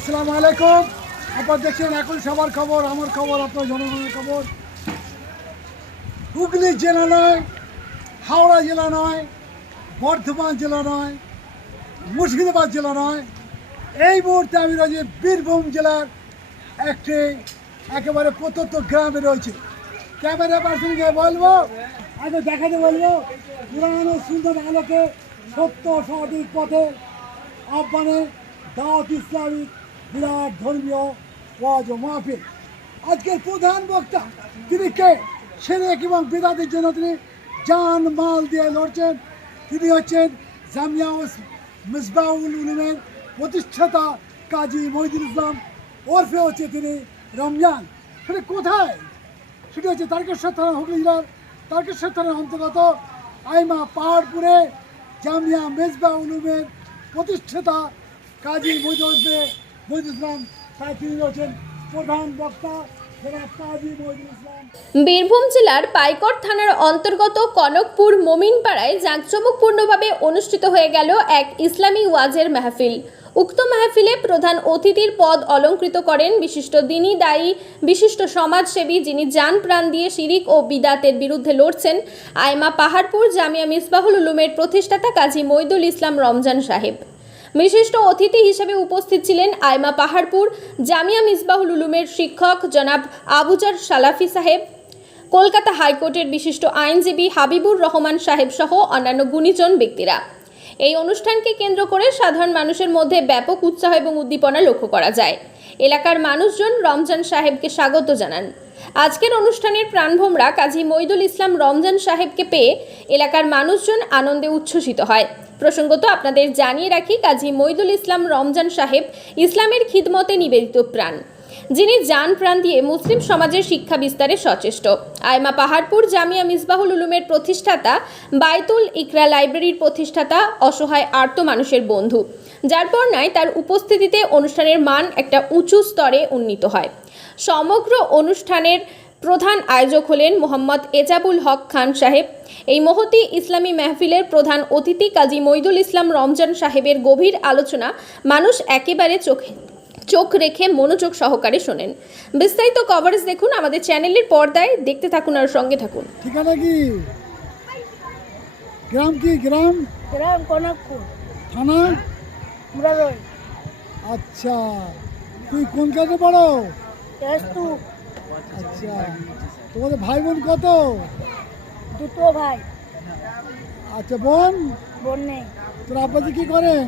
আসসালামু আলাইকুম। আপনার দেখছেন এখন সবার খবর, আমার খবর, আপনার জনগণের খবর। হুগলি জেলা নয়, হাওড়া জেলা নয়, বর্ধমান জেলা নয়, মুর্শিদাবাদ জেলা নয়। এই মুহূর্তে আমি রয়েছি বীরভূম জেলার একটি একেবারে প্রত্যন্ত গ্রামে রয়েছে। ক্যামেরা পার্সনকে বলব, আগে দেখাতে বলব, পুরানো সুন্দর আলোকে সত্য, সঠিক পথে আহ্বানে দাওয়াত ইসলামিক বিরাট ধর্মীয় ওয়াজ ও মাহফিল। আজকের প্রধান বক্তা তিনি কে? সেরেক এবং বেদাতের জন্য তিনি জান মাল দিয়ে লড়ছেন। তিনি হচ্ছেন জামিয়া মিসবাউল উলুমের প্রতিষ্ঠাতা কাজী মহিদুল ইসলাম। ওরফে হচ্ছে তিনি রমজান। সেটা কোথায়? সেটি হচ্ছে তারকেশ্বর থানা হুগলি জেলার তারকেশ্বর থানার অন্তর্গত আইমা পাহাড়পুরে জামিয়া মেজবা উলুমের প্রতিষ্ঠাতা কাজী মহিদুল বীরভূম জেলার পাইকর থানার অন্তর্গত কনকপুর মোমিনপাড়ায় জাঁকজমকপূর্ণভাবে অনুষ্ঠিত হয়ে গেল এক ইসলামী ওয়াজের মাহফিল। উক্ত মাহফিলে প্রধান অতিথির পদ অলঙ্কৃত করেন বিশিষ্ট দিনী দায়ী, বিশিষ্ট সমাজসেবী যিনি যান প্রাণ দিয়ে শিরিক ও বিদাতের বিরুদ্ধে লড়ছেন আয়মা পাহাড়পুর জামিয়া মিসবাহুল উলুমের প্রতিষ্ঠাতা কাজী মইদুল ইসলাম রমজান সাহেব। বিশিষ্ট অতিথি হিসেবে উপস্থিত ছিলেন আয়মা পাহাড়পুর, জামিয়া মিসবাহুল উলুমের শিক্ষক জনাব আবুজার সালাফি সাহেব, কলকাতা হাইকোর্টের বিশিষ্ট আইনজীবী হাবিবুর রহমান সাহেব সহ অন্যান্য গুণীজন ব্যক্তিরা। এই অনুষ্ঠানকে কেন্দ্র করে সাধারণ মানুষের মধ্যে ব্যাপক উৎসাহ এবং উদ্দীপনা লক্ষ্য করা যায়। এলাকার মানুষজন রমজান সাহেবকে স্বাগত জানান। আজকের অনুষ্ঠানের প্রাণভোমরা কাজী মইদুল ইসলাম রমজান সাহেবকে পেয়ে এলাকার মানুষজন আনন্দে উচ্ছ্বসিত হয়। প্রসঙ্গত আপনাদের জানিয়ে রাখি, কাজী মইদুল ইসলাম রমজান সাহেব ইসলামের খিদমতে নিবেদিত প্রাণ। যিনি যান প্রাণ দিয়ে মুসলিম সমাজের শিক্ষা বিস্তারে সচেষ্ট। আয়মা পাহাড়পুর জামিয়া মিসবাহুল উলুমের প্রতিষ্ঠাতা, বাইতুল ইকরা লাইব্রেরির প্রতিষ্ঠাতা, অসহায় আর্ত মানুষের বন্ধু। যার পর্নায় তার উপস্থিতিতে অনুষ্ঠানের মান একটা উঁচু স্তরে উন্নীত হয়। সমগ্র অনুষ্ঠানের প্রধান আয়োজক হলেন মোহাম্মদ এজাবুল হক খান সাহেব। এই মহতি ইসলামী মেহফিলের প্রধান অতিথি কাজী মইদুল ইসলাম রমজান সাহেবের গভীর আলোচনা মানুষ একেবারে চোখে চোখ রেখে মনোযোগ সহকারে শোনেন। বিস্তারিত কভারেজ দেখুন আমাদের চ্যানেলের পর্দায়। দেখতে থাকুন আর সঙ্গে থাকুন। ঠিকানা কি? গ্রাম কি? গ্রাম? গ্রাম কনকপুর। থানা? মুরারই। আচ্ছা। তুই কোন কাজে পড়ো? আচ্ছা তোমাদের ভাই বোন কত? দুটো ভাই। আচ্ছা বোন? বোন নেই। তোর আব্বাজি কি করেন?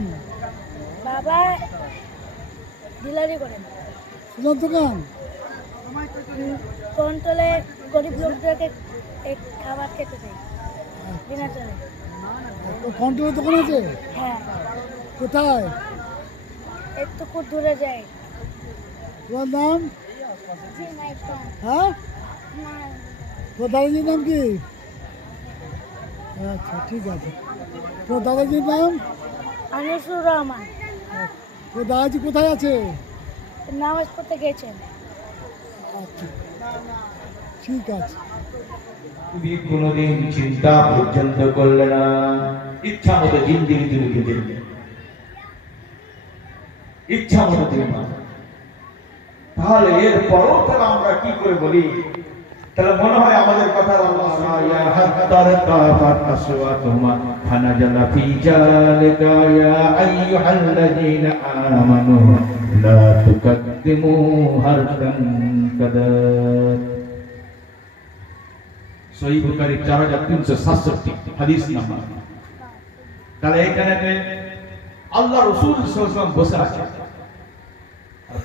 বাবা ডিলারি করেন। সোনার দোকান কন্ট্রোলে গরিব লোকদেরকে খাবার খেতে দেয় বিনা চলে। কন্ট্রোলের দোকান আছে? হ্যাঁ। কোথায়? একটু খুব দূরে যায়। তোমার নাম? হ্যাঁ? তোর দাদাজির নাম কি? আচ্ছা ঠিক আছে। তোর দাদাজির নাম? আনিসুর রহমান। তোর দাদাজি কোথায় আছে? নামাজ পড়তে গেছেন। আচ্ছা ঠিক আছে। তুমি কোনোদিন চিন্তা পর্যন্ত করলে না। ইচ্ছা মতো জিন্দিগি তুমি ইচ্ছা মতো তুমি। তাহলে এর পরও তাহলে আমরা কি করে বলি? তাহলে মনে হয় আমাদের চার হাজার তিনশো সাতষট্টি হাদিস নাম্বার। তাহলে এখানে আল্লাহ রসুল বসে আছে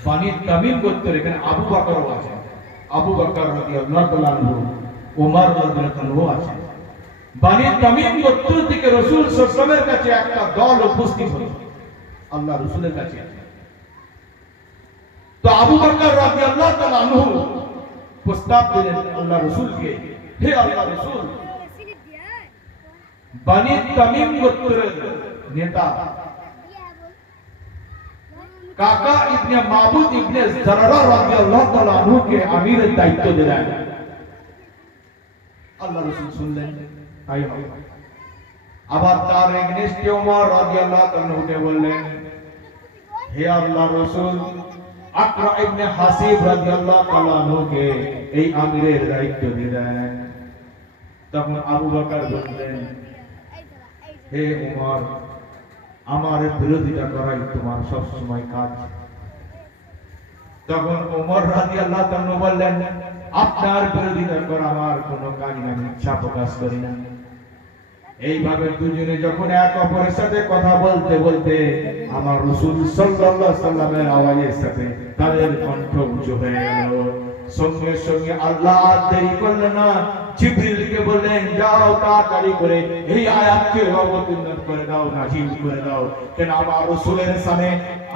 পানির তামিল করতে এখানে আবু বাকরও আছে। আবু বাকর রাদিয়াল্লাহু তাআলা আনহু ওমর রাদিয়াল্লাহু আছে। বানির তামিম গোত্র থেকে রসুল সাল্লামের কাছে একটা দল উপস্থিত হলো। আল্লাহ রসুলের কাছে তো আবু বকর রাদিয়াল্লাহু তাআলা আনহু প্রস্তাব দিলেন আল্লাহ রসুলকে, হে আল্লাহ রসুল বানি তামিম গোত্রের নেতা কাকা ইবনে মাবুদ ইবনে জারারা রাদিয়াল্লাহু তাআলা আনহুকে আমিরের দায়িত্ব দিলেন। আল্লাহ রাসূল শুনলেন। তাই হয় আবার তার এগনেস্টে ওমর রাদিয়াল্লাহু তাআলা উঠে বললেন, হে আল্লাহ রসুল, আকরা ইবনে হাসিব রাদিয়াল্লাহু তাআলা আনহুকে এই আমিরের দায়িত্ব দিলেন। তখন আবু বকর বললেন, হে উমর আমার বিরোধিতা করাই তোমার সব সময় কাজ। তখন ওমর রাদিয়াল্লাহু তাআলা বললেন, আপনার বিরোধিতা করা আমার কোনো কাজ না আমি ইচ্ছা প্রকাশ করি না। এইভাবে দুজনে যখন এক অপরের সাথে কথা বলতে বলতে আমার রসুল সাল্লাল্লাহু সাল্লামের আওয়াজের সাথে তাদের কণ্ঠ উঁচু হয়ে গেল। সঙ্গে সঙ্গে আল্লাহ দেরি করলেন না জিবরিলকে বললেন, যাও তাড়াতাড়ি করে, এই আয়াতকে অবতীর্ণ করে দাও, নাজিল করে দাও। কেন আমার রসুলের সামনে,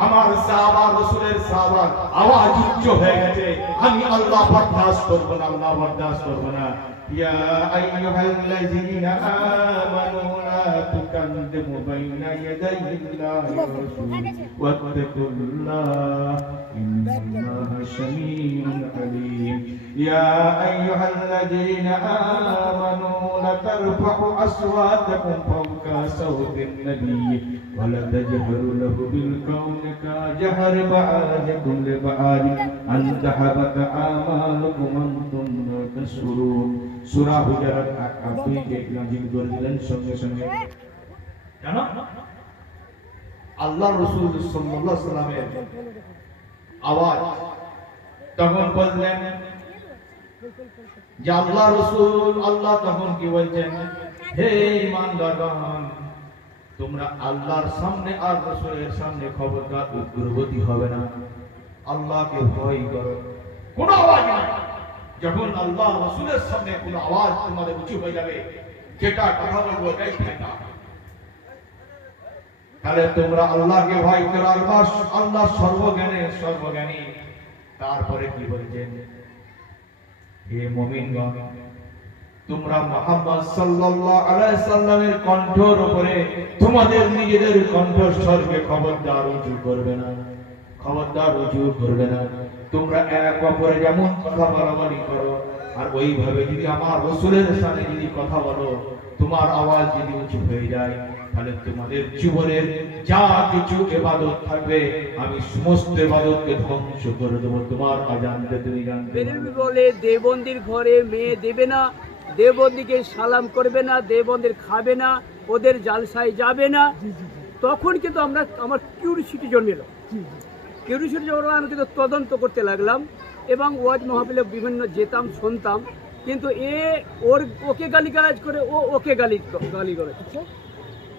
আমার সাহাবা রসুলের সাহাবা আওয়াজ উচ্চ হয়ে গেছে। আমি আল্লাহ বরদাস্ত করব না, আল্লাহ বরদাস্ত করব না। يا أيها الذين آمنوا لا تقدموا بين يدي الله ورسوله واتقوا الله إن الله سميع عليم يا أيها الذين آمنوا لا ترفعوا أصواتكم فوق صوت النبي ولا تجهروا له بالقول كجهر بعضكم لبعض أن تحبط أعمالكم وأنتم لا تشعرون সূরা হুজুরাত আপনি যে নাজিল করে দিলেন সঙ্গে সঙ্গে জানো আল্লাহ রাসূল সাল্লাল্লাহু আলাইহি সাল্লামের আওয়াজ তখন বললেন যে আল্লাহ রসুল আল্লাহ তখন কি বলছেন হে ইমানদারগণ তোমরা আল্লাহর সামনে আর রসুলের সামনে খবরদার উগ্রগতি হবে না। আল্লাহকে ভয় করো। কোন আওয়াজ নাই। যখন আল্লাহ রসুলের সামনে কোন আওয়াজ তোমাদের উঁচু হয়ে যাবে, যেটা কথা বলব এটাই ফায়দা। তাহলে তোমরা আল্লাহকে ভয় করো আল্লাহ আল্লাহ সর্বজ্ঞানে সর্বজ্ঞানী। তারপরে কি বলছেন? হে মুমিনগণ তোমরা মুহাম্মদ সাল্লাল্লাহু আলাইহি সাল্লামের কণ্ঠের উপরে তোমাদের নিজেদের কণ্ঠস্বরকে খবরদার উঁচু করবে না। খবরদার উঁচু করবে না। তোমরা এক অপরে যেমন কথা বলাবলি করো, আর ওইভাবে যদি আমার রসুলের সামনে যদি কথা বলো, তোমার আওয়াজ যদি উঁচু হয়ে যায়, তাহলে তোমাদের জীবনের যা কিছু এবাদত থাকবে, আমি সমস্ত এবাদতকে ধ্বংস করে দেবো। তোমার অজান্তে তুমি। বেরেলবি বলে, দেবন্দির ঘরে মেয়ে দেবে না দেবন্দিকে সালাম করবে না দেবন্দির খাবে না ওদের জালসায় যাবে না। তখন কিন্তু আমরা আমার কিউরিসিটি জন্মেলো। কিউরিসিটি জন্মলো আমি কিন্তু তদন্ত করতে লাগলাম এবং ওয়াজ মহাবিলে বিভিন্ন যেতাম শুনতাম। কিন্তু এ ওর ওকে গালি গালাজ করে ও ওকে গালি গালি করে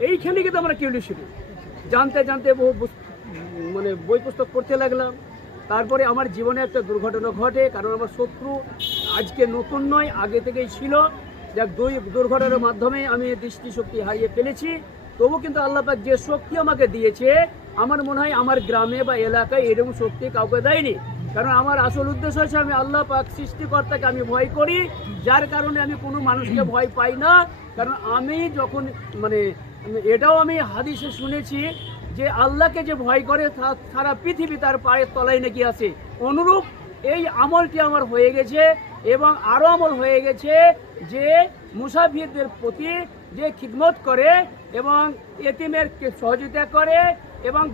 এইখানে কিন্তু আমরা কিউরিসিটি জানতে জানতে বহু মানে বই পুস্তক পড়তে লাগলাম। তারপরে আমার জীবনে একটা দুর্ঘটনা ঘটে কারণ আমার শত্রু আজকে নতুন নয়, আগে থেকেই ছিল। যাক, দুই দুর্ঘটনার মাধ্যমে আমি দৃষ্টিশক্তি হারিয়ে ফেলেছি। তবু কিন্তু আল্লাহ পাক যে শক্তি আমাকে দিয়েছে, আমার মনে হয় আমার গ্রামে বা এলাকায় এরকম শক্তি কাউকে দেয়নি। কারণ আমার আসল উদ্দেশ্য হচ্ছে আমি আল্লাহ পাক সৃষ্টিকর্তাকে আমি ভয় করি, যার কারণে আমি কোনো মানুষকে ভয় পাই না। কারণ আমি যখন মানে এটাও আমি হাদিসে শুনেছি যে আল্লাহকে যে ভয় করে সারা পৃথিবী তার পায়ের তলায় নাকি আছে। অনুরূপ এই আমলটি আমার হয়ে গেছে। এবং আরও আমল হয়ে গেছে যে মুসাফিরদের প্রতি যে খিদমত করে এবং এতিমের সহযোগিতা করে এবং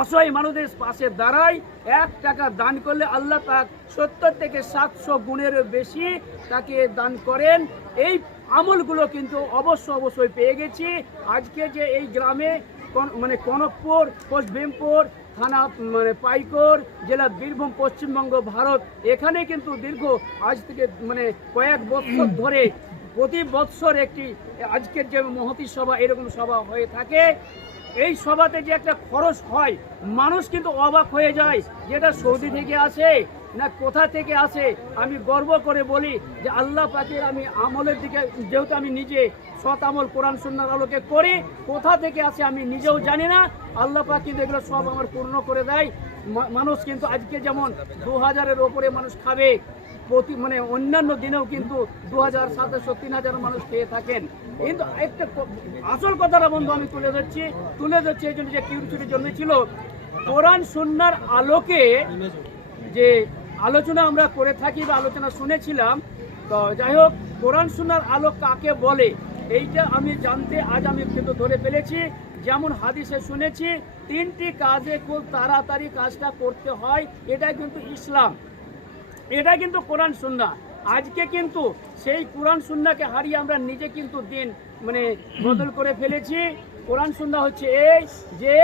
অসহায় মানুষদের পাশে দাঁড়ায়, এক টাকা দান করলে আল্লাহ তাক সত্তর থেকে সাতশো গুণের বেশি তাকে দান করেন। এই আমলগুলো কিন্তু অবশ্য অবশ্যই পেয়ে গেছি। আজকে যে এই গ্রামে মানে কনকপুর পোস্ট ভীমপুর থানা মানে পাইকর জেলা বীরভূম, পশ্চিমবঙ্গ, ভারত। এখানে কিন্তু দীর্ঘ আজ থেকে মানে কয়েক বছর ধরে প্রতি বৎসর একটি আজকের যে মহতি সভা, এরকম সভা হয়ে থাকে। এই সভাতে যে একটা খরচ হয়, মানুষ কিন্তু অবাক হয়ে যায় যেটা সৌদি থেকে আসে না কোথা থেকে আসে। আমি গর্ব করে বলি যে আল্লাহ পাকের আমি আমলের দিকে, যেহেতু আমি নিজে সৎ আমল কোরআন সুন্নার আলোকে করি, কোথা থেকে আসে আমি নিজেও জানি না। আল্লাহ পাক কিন্তু এগুলো সব আমার পূর্ণ করে দেয়। মানুষ কিন্তু আজকে যেমন দু হাজারের ওপরে মানুষ খাবে প্রতি মানে অন্যান্য দিনেও কিন্তু দু হাজার সাতশো তিন হাজার মানুষ খেয়ে থাকেন। কিন্তু একটা আসল কথাটা বন্ধু আমি তুলে ধরছি তুলে ধরছি এই জন্য যে কিউরিসিটির জন্য ছিল কোরআন সুন্নার আলোকে যে আলোচনা আমরা করে থাকি বা আলোচনা শুনেছিলাম, তো যাই হোক, কোরআন সুন্নার আলো কাকে বলে এইটা আমি জানতে, আজ আমি কিন্তু ধরে ফেলেছি। যেমন হাদিসে শুনেছি, তিনটি কাজে খুব তাড়াতাড়ি কাজটা করতে হয় এটা কিন্তু ইসলাম। এটা কিন্তু কোরআন সুন্না। আজকে কিন্তু সেই কোরআন সুন্নাকে হারিয়ে আমরা নিজে কিন্তু দিন মানে বদল করে ফেলেছি। কোরআন সুন্না হচ্ছে এই যে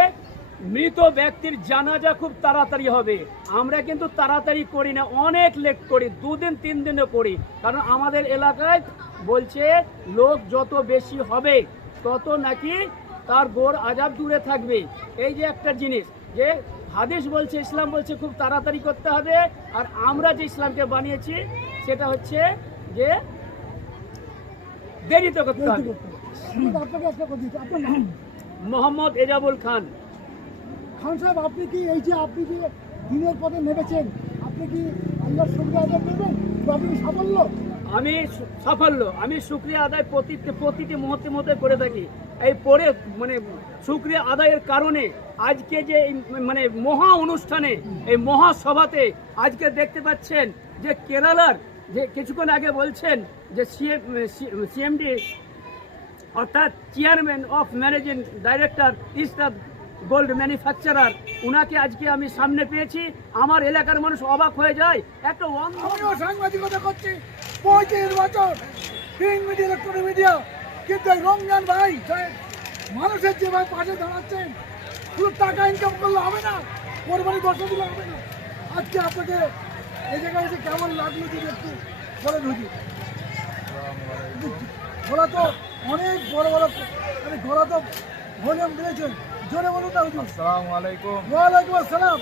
মৃত ব্যক্তির জানাজা খুব তাড়াতাড়ি হবে। আমরা কিন্তু তাড়াতাড়ি করি না, অনেক লেট করি, দুদিন, তিন দিনে করি। কারণ আমাদের এলাকায় বলছে, লোক যত বেশি হবে, তত নাকি তার গোর আজাব দূরে থাকবে। এই যে একটা জিনিস, যে হাদিস বলছে ইসলাম বলছে খুব তাড়াতাড়ি করতে হবে। আর আমরা যে ইসলামকে বানিয়েছি সেটা হচ্ছে যে দেরিতে করতে হবে। মোহাম্মদ এজাবুল খান। খান সাহেব আপনি কি এই যে আপনি যে দিনের পথে নেমেছেন আপনি কি আল্লাহর সুবিধা আদায় করবেন? আপনি সাফল্য? আমি সাফল্য আমি শুক্রিয়া আদায় প্রতি প্রতিটি মুহূর্তে মধ্যে করে থাকি। এই পরে মানে শুক্রিয়া আদায়ের কারণে আজকে যে মানে মহা অনুষ্ঠানে, এই মহাসভাতে আজকে দেখতে পাচ্ছেন যে কেরালার যে কিছুক্ষণ আগে বলছেন যে সিএম সিএমডি অর্থাৎ chairman of managing director Easter gold manufacturer, উনাকে আজকে আমি সামনে পেয়েছি। আমার এলাকার মানুষ অবাক হয়ে যায়। একটা সাংবাদিকতা করছি। পঁয়ত্রিশ বছর মিডিয়া কিন্তু রমজান ভাই মানুষের যেভাবে পাশে দাঁড়াচ্ছেন শুধু টাকা ইনকাম করলে হবে না কোরবানি দর্শন দিলে হবে না। আজকে আপনাকে এই জায়গায় এসে কেমন লাগল যদি একটু বলে হুজুর? ঘোড়া তো অনেক বড় বড় মানে ঘোড়া তো ভলিউম দিয়েছেন। জোরে বলুন না হুজুর। আসসালামু আলাইকুম। ওয়ালাইকুম আসসালাম।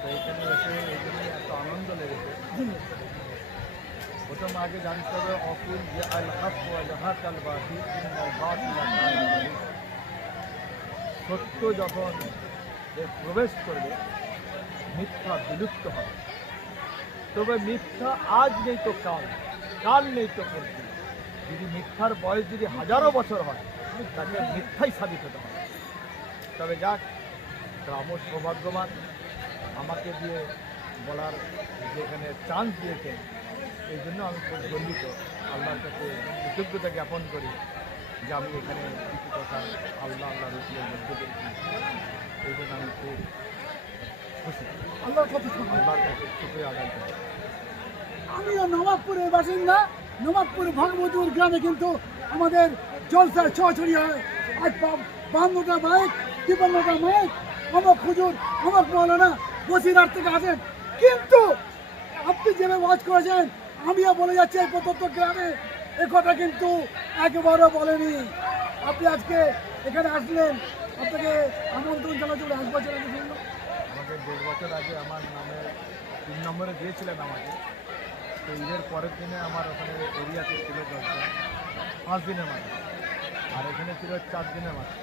তো এখানে এসে এই জন্য এত আনন্দ লেগেছে। আগে জানতে হবে অকুল যে আল হক ওয়া জাহাত আল। সত্য যখন প্রবেশ করবে, মিথ্যা বিলুপ্ত হবে। তবে মিথ্যা আজ নেই তো কাল কাল নেই তো পরশু। যদি মিথ্যার বয়স যদি হাজারো বছর হয়, তাকে মিথ্যাই সাবিত হতে হবে। তবে যাক গ্রাম সৌভাগ্যবান। আমাকে দিয়ে বলার যেখানে চান্স দিয়েছেন এই জন্য আমি খুব গর্বিত। আল্লাহর কাছে কৃতজ্ঞতা জ্ঞাপন করি যে আমি এখানে কিছু কথা আল্লাহ আল্লাহ রসুলের মধ্যে পেয়েছি এই জন্য আমি খুব খুশি। আল্লাহর কথা আল্লাহর কাছে শুক্রিয়া আদায় করি। আমিও নবাবপুরের বাসিন্দা। নবাবপুর ভগবতুর গ্রামে কিন্তু আমাদের জলসা ছড়ি হয়। আজ বান্নটা বাইক তিপান্নটা বাইক অমক হুজুর অমক মৌলানা বসিরহাট থেকে আসেন। কিন্তু আপনি যেভাবে ওয়াজ করেছেন আমিও বলে যাচ্ছি এই প্রত্যন্ত গ্রামে। এ কথা কিন্তু একেবারে বলেনি। আপনি আজকে এখানে আসলেন, আপনাকে আমন্ত্রণ জানাচ্ছি, বলে এক বছর আগে আমাকে দেড় বছর আগে আমার নামে তিন নম্বরে দিয়েছিলেন আমাকে। তো ঈদের পরের দিনে আমার ওখানে এরিয়াতে ছিল পাঁচ দিনের মাঝে আর এখানে ছিল চার দিনের মাঝে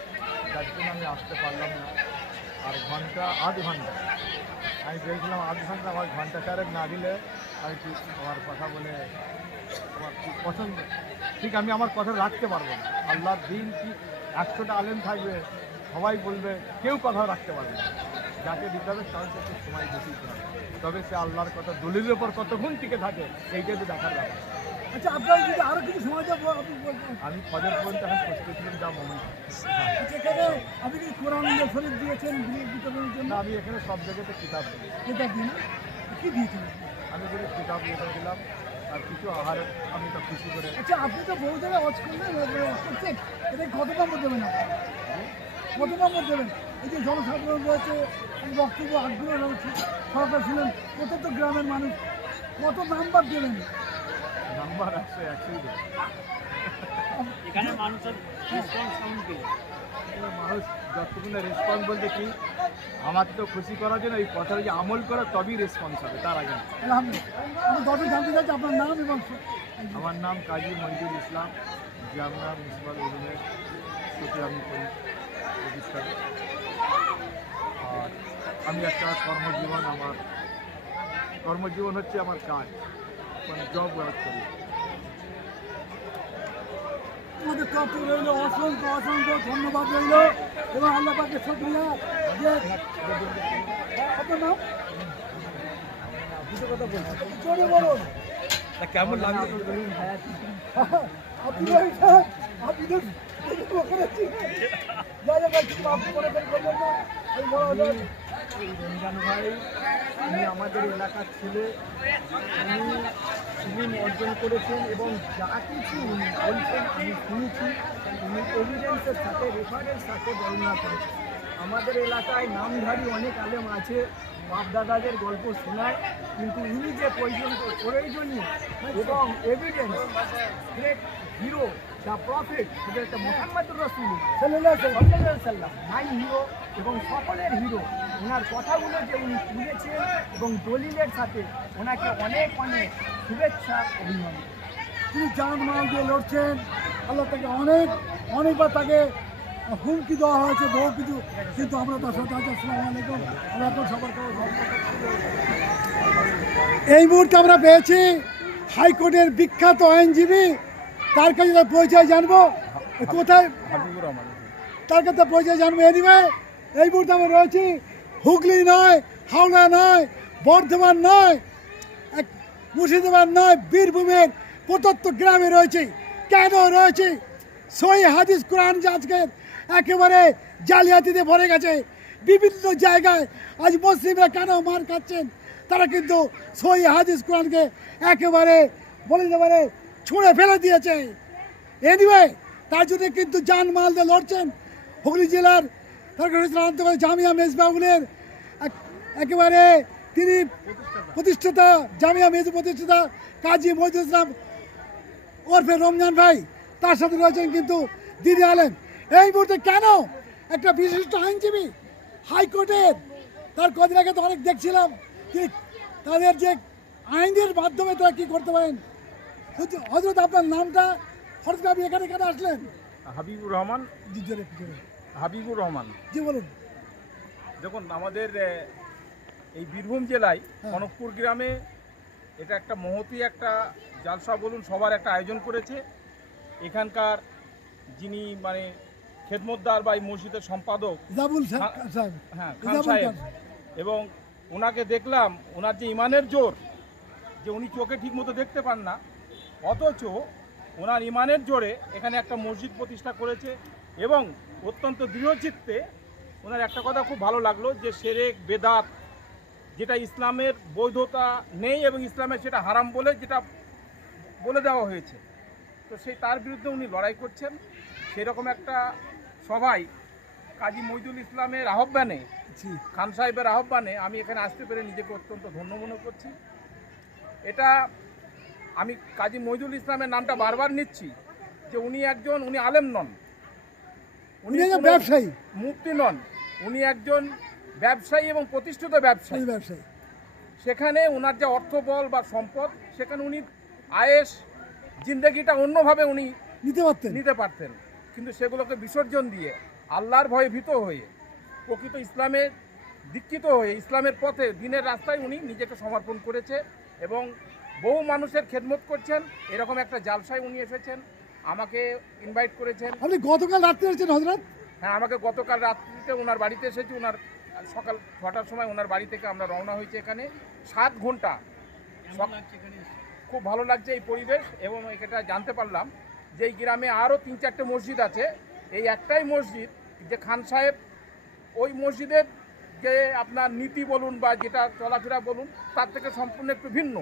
যার জন্য আমি আসতে পারলাম না। আর ঘণ্টা, আধ ঘণ্টা আমি পেয়েছিলাম আধ ঘণ্টা, আমার ঘণ্টা চারেক না দিলে আমি ঠিক আমার কথা বলে আমার খুব পছন্দ? ঠিক, আমি আমার কথা রাখতে পারব না। আল্লাহর দিন কি একশোটা আলেম থাকবে, সবাই বলবে, কেউ কথা রাখতে পারবে না। যাকে দিতে হবে তার কাছে সময় বেশি। তবে সে আল্লাহর কথা, দলিলের উপর কতক্ষণ টিকে থাকে সেইটাই তো দেখার ব্যাপার। আচ্ছা আপনার যদি আরও কিছু সময় দেবো আপনি বলবেন আমি ফজর পর্যন্ত এখন সুস্থ ছিলাম যা মনে। আচ্ছা, এখানে আপনি কি কোরআন শরীফ দিয়েছেন বিতরণের জন্য? আমি এখানে সব জায়গাতে কিতাব দিই। কিতাব দিন কি দিয়েছেন আমি যদি কিতাব লিখে দিলাম আর কিছু আহার আমি তো খুশি করে আচ্ছা আপনি তো বহু জায়গায় ওয়াচ করলেন করছেন। এটা কত নম্বর দেবেন কত নম্বর দেবেন? এই যে জনসাধারণ রয়েছে বক্তব্য আগ্রহ রয়েছে সরকার ছিলেন কত তো গ্রামের মানুষ কত নাম্বার দেবেন? নাম্বার একশো একশোই দেবে এখানে মানুষের রেসপন্স কেমন পেল এবার মানুষ যতক্ষণ রেসপন্স বলতে কি আমার তো খুশি করার জন্য এই কথাটা যে আমল করা তবেই রেসপন্স হবে তার আগে না। আলহামদুলিল্লাহ। আমি দর্শক জানতে চাইছি আপনার নাম এবং আমার নাম কাজী মঞ্জুর ইসলাম যে আমরা মিউনিসিপাল উরুমের সাথে আমি করি প্রতিষ্ঠাতা আর আমি একটা কর্মজীবন আমার কর্মজীবন হচ্ছে আমার কাজ। মানে জব ওয়ার্ক করি। আমাদের তরফ থেকে রইল অসংখ্য অসংখ্য ধন্যবাদ রইল। এবং আল্লাহ পাকে শুক্রিয়া যে আপনার নাম? দুটো কথা বলছি। বলুন। কেমন লাগল? আপনি আপনি তো ক্ষমা যাই হোক করে দেন করবেন না রমজান ভাই উনি আমাদের এলাকার ছেলে উনি ইলিম অর্জন করেছেন এবং যা কিছু উনি বলছেন আমি শুনেছি, উনি এভিডেন্সের সাথে রেফারেন্স সাথে বর্ণনা করেছেন। আমাদের এলাকায় নামধারী অনেক আলেম আছে বাপ দাদাদের গল্প শোনায়, কিন্তু উনি যে পর্যন্ত প্রয়োজনীয় এবং evidence great hero the prophet একটা মোহাম্মদুর রসুল সাল্লাম মাই হিরো এবং সকলের হিরো ওনার কথাগুলো যে উনি তুলেছেন এবং দলিলের সাথে ওনাকে অনেক অনেক শুভেচ্ছা, অভিনন্দন। তিনি জান মাল দিয়ে লড়ছেন, আল্লাহ তাকে অনেক, অনেকবার তাকে হুমকি দেওয়া হয়েছে বহু কিছু। কিন্তু আমরা তার সাথে আছি আসসালামু আলাইকুম। আমরা এখন সবার এই মুহূর্তে আমরা পেয়েছি হাইকোর্টের বিখ্যাত আইনজীবী। তার কাছে তার পরিচয় জানব। কোথায়? তার কাছে পরিচয় জানব এনিওয়ে এই মুহূর্তে আমরা রয়েছি। হুগলি নয় হাওড়া নয় বর্ধমান নয় এক মুর্শিদাবাদ নয় বীরভূমের প্রদত্ত গ্রামে রয়েছে। কেন রয়েছে? সই হাদিস কোরআন যে আজকে একেবারে জালিয়াতিতে ভরে গেছে। বিভিন্ন জায়গায় আজ মুসলিমরা কেন মার খাচ্ছেন? তারা কিন্তু সই হাদিস কোরআনকে একেবারে বলে দিতে পারে, ছুঁড়ে ফেলে দিয়েছে। এনিওয়ে তার জন্য কিন্তু জান মাল দিয়ে লড়ছেন হুগলি জেলার তারপরে জামিয়া মেজবাউলের একেবারে তিনি প্রতিষ্ঠাতা, জামিয়া মেজ প্রতিষ্ঠাতা কাজী মহিদুল ইসলাম ওরফে রমজান ভাই, তার সাথে রয়েছেন কিন্তু দিদি আলেম। এই মুহূর্তে কেন? একটা বিশিষ্ট আইনজীবী হাইকোর্টের তার কদিন আগে তো অনেক দেখছিলাম যে তাদের যে আইনের মাধ্যমে তারা কী করতে পারেন। হুজুর- হজরত আপনার নামটা হঠাৎ আপনি এখানে কেন আসলেন? হাবিবুর রহমান। হাবিবুর রহমান। জি বলুন। দেখুন আমাদের এই বীরভূম জেলায় হ্যাঁ। কনকপুর গ্রামে এটা একটা মহতি একটা জালসা বলুন সবার একটা আয়োজন করেছে। এখানকার যিনি মানে খেদমতদার বা এই মসজিদের সম্পাদক জাবুল সাহেব হ্যাঁ, খান সাহেব। এবং ওনাকে দেখলাম ওনার যে ইমানের জোর যে উনি চোখে ঠিকমতো দেখতে পান না অথচ ওনার ইমানের জোরে এখানে একটা মসজিদ প্রতিষ্ঠা করেছে এবং অত্যন্ত দৃঢ়চিত্তে ওনার একটা কথা খুব ভালো লাগল যে সেরেক বেদাত যেটা ইসলামের বৈধতা নেই এবং ইসলামের সেটা হারাম বলে যেটা বলে দেওয়া হয়েছে। তো সেই তার বিরুদ্ধে উনি লড়াই করছেন। সেরকম একটা সভায় কাজী মইদুল ইসলামের আহ্বানে খান সাহেবের আহ্বানে আমি এখানে আসতে পেরে নিজেকে অত্যন্ত ধন্য মনে করছি। এটা আমি কাজী মহিদুল ইসলামের নামটা বারবার নিচ্ছি যে উনি একজন উনি আলেম নন। উনি ব্যবসায়ী। মুক্তি নন। উনি একজন ব্যবসায়ী এবং প্রতিষ্ঠিত ব্যবসায়ী। ব্যবসায়ী। সেখানে ওনার যে অর্থবল বা সম্পদ সেখানে উনি আয়েস জিন্দগিটা অন্যভাবে উনি নিতে পারতেন। নিতে পারতেন। কিন্তু সেগুলোকে বিসর্জন দিয়ে আল্লাহর ভয়ে ভীত হয়ে প্রকৃত ইসলামের দীক্ষিত হয়ে ইসলামের পথে দিনের রাস্তায় উনি নিজেকে সমর্পণ করেছে এবং বহু মানুষের খেদমত করছেন। এরকম একটা জালসায় উনি এসেছেন আমাকে ইনভাইট করেছেন। আপনি গতকাল রাত্রে এসেছেন হজরত হ্যাঁ আমাকে গতকাল রাত্রিতে ওনার বাড়িতে এসেছি ওনার সকাল ছটার সময় ওনার বাড়ি থেকে আমরা রওনা হয়েছি এখানে। সাত ঘণ্টা। খুব ভালো লাগছে এই পরিবেশ এবং এটা জানতে পারলাম। যে এই গ্রামে আরও তিন চারটে মসজিদ আছে এই একটাই মসজিদ যে খান সাহেব ওই মসজিদের যে আপনার নীতি বলুন বা যেটা চলাফেরা বলুন তার থেকে সম্পূর্ণ একটু ভিন্ন।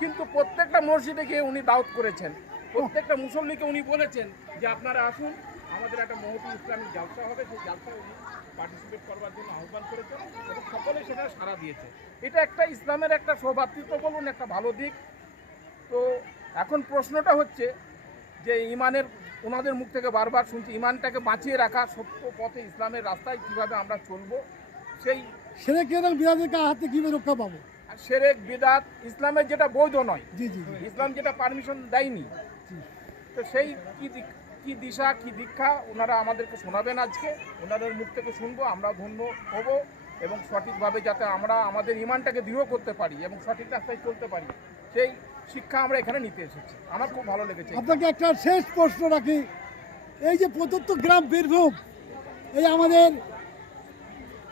কিন্তু প্রত্যেকটা মসজিদে গিয়ে উনি দাওয়াত করেছেন। প্রত্যেকটা মুসল্লিকে উনি বলেছেন যে আপনারা আসুন আমাদের একটা মহতি ইসলামিক জালসা হবে সেই জালসায় উনি পার্টিসিপেট করবার জন্য আহ্বান করেছেন এবং সকলে সেটা সাড়া দিয়েছে। এটা একটা ইসলামের একটা সৌভাতৃত্ব বলুন একটা ভালো দিক। তো এখন প্রশ্নটা হচ্ছে যে ইমানের ওনাদের মুখ থেকে বারবার শুনছি ইমানটাকে বাঁচিয়ে রাখা সত্য পথে ইসলামের রাস্তায় কীভাবে আমরা চলবো সেই কে হাতে কীভাবে রক্ষা পাবো? সেরেক বিদাত ইসলামের যেটা বৈধ নয় জি জি ইসলাম যেটা পারমিশন দেয়নি তো সেই কি দিক কি দিশা কি দীক্ষা ওনারা আমাদেরকে শোনাবেন আজকে ওনাদের মুখ থেকে শুনব আমরা ধন্য হব এবং সঠিকভাবে যাতে আমরা আমাদের ইমানটাকে দৃঢ় করতে পারি এবং সঠিক রাস্তায় চলতে পারি সেই শিক্ষা আমরা এখানে নিতে এসেছি। আমার খুব ভালো লেগেছে আপনাকে একটা শেষ প্রশ্ন রাখি। এই যে প্রদত্ত গ্রাম বীরভূম এই আমাদের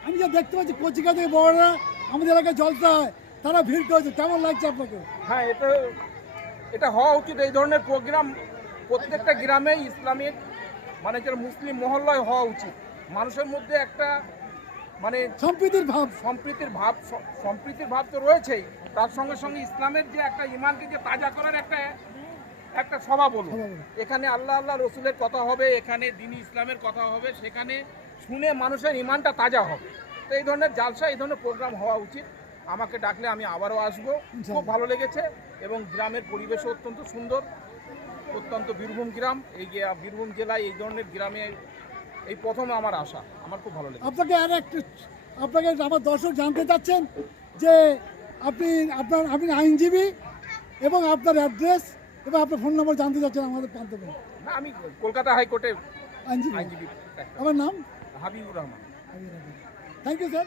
আমি যা দেখতে পাচ্ছি কচিকা থেকে বড়রা আমাদের এলাকায় জলসা হয় তারা ভিড় করেছে। কেমন লাগছে আপনাকে? হ্যাঁ এটা এটা হওয়া উচিত। এই ধরনের প্রোগ্রাম প্রত্যেকটা গ্রামে ইসলামিক মানে যেটা মুসলিম মহল্লায় হওয়া উচিত। মানুষের মধ্যে একটা মানে সম্প্রীতির ভাব। সম্প্রীতির ভাব সম্প্রীতির ভাব তো রয়েছেই। তার সঙ্গে সঙ্গে ইসলামের যে একটা ইমানকে যে তাজা করার একটা একটা সভা বলুন। এখানে আল্লাহ আল্লাহ রসুলের কথা হবে এখানে দিনী ইসলামের কথা হবে সেখানে শুনে মানুষের ইমানটা তাজা হবে। তো এই ধরনের জালসা এই ধরনের প্রোগ্রাম হওয়া উচিত। আমাকে ডাকলে আমি আবারও আসব। খুব ভালো লেগেছে এবং গ্রামের পরিবেশও অত্যন্ত সুন্দর অত্যন্ত বীরভূম গ্রাম। এই যে বীরভূম জেলায় এই ধরনের গ্রামে এই প্রথম আমার আশা। আমার খুব ভালো লাগে আপনাকে আর একটু আপনাকে আমার দর্শক জানতে চাচ্ছেন যে আপনি আপনার আপনি আইনজীবী এবং আপনার অ্যাড্রেস এবং আপনার ফোন নম্বর জানতে চাচ্ছেন আমাদের প্রান্ত না আমি কলকাতা হাইকোর্টে আইনজীবী। আইনজীবী। আমার নাম? Habibur Rahman. Thank you sir